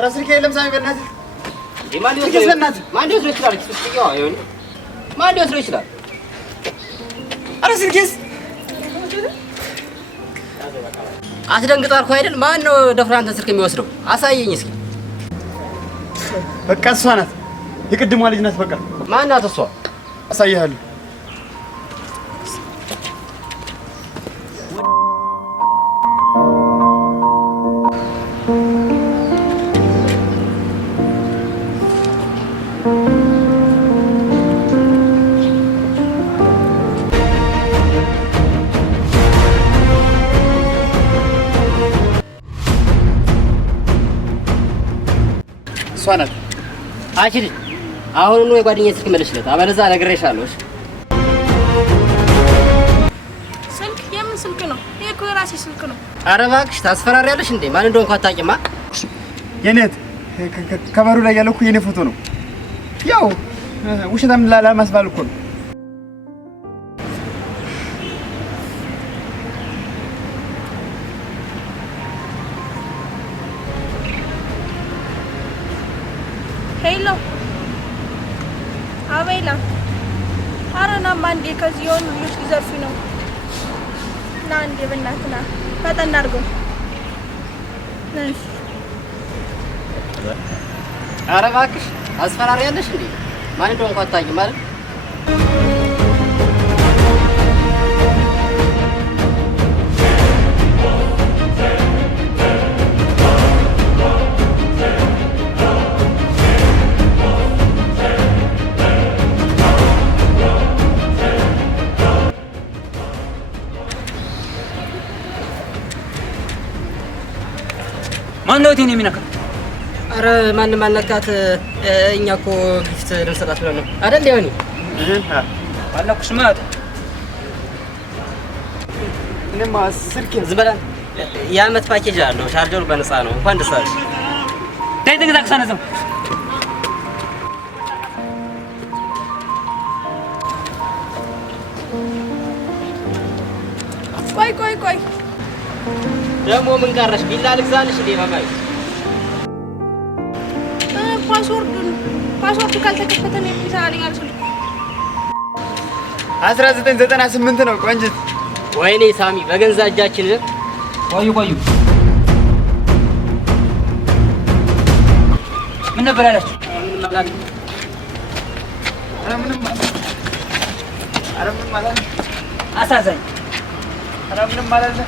راسك يا لمسامي بنات ما له يسرع لك تسقيها يوني ما له يسرع راسك كيس አስደንግጦ አልኩ አይደል ማን ነው ደፍሮ አንተ ስልክ የሚወስደው አሳየኝ እስኪ በቃ እሷ ናት የቅድሟ ልጅ ናት በቃ ማን ናት እሷ አሳይሃለሁ ሷናት አቺ አሁን ነው የጓደኛዬ ስልክ መልሽለት አበለዛ ነግሬሻለሁ ስልክ የምን ስልክ ነው ይሄ እኮ የራሴ ስልክ ነው ኧረ እባክሽ ታስፈራሪያለሽ እንዴ ማን እንደሆንኩ አታውቂማ የኔት ከበሩ ላይ ያለው እኮ የኔ ፎቶ ነው ያው ውሸታም ላለማስባል እኮ ነው ሄሎ አቤላ አረና ማንዴ ከዚህ የሆኑ ልጅ ሊዘርፊ ነው ና እንዴ በእናትህ ና ፈጠን አድርገው ኧረ እባክሽ አስፈራሪያለሽ እንዴ ማን እንደሆንኩ አታውቂም አይደል ማን ነው እቴን የሚነካ? ኧረ ማንም አልነካት እኛ እኮ ጊፍት ልንሰጣት ብለን ነው አይደል ሊሆን አላኩሽ ማለት እኔማ ስልኬ ዝበላ የዓመት ፓኬጅ አለው ቻርጀሩ በነፃ ነው እንኳን ደስ አለሽ ዳይ ተንቀሳቀሰና ዘው ቆይ ደግሞ ምን ቀረሽ ቢላ ልግዛልሽ እንዴ ማማይ ፓስወርዱ ካልተከፈተ ነው የሚሰራልኝ አልኩኝ 1998 ነው ቆንጅት ወይኔ ሳሚ በገንዛ እጃችን ቆዩ ምን ነበር ያላችሁ ምንም ማለት አሳዛኝ ምንም ማለት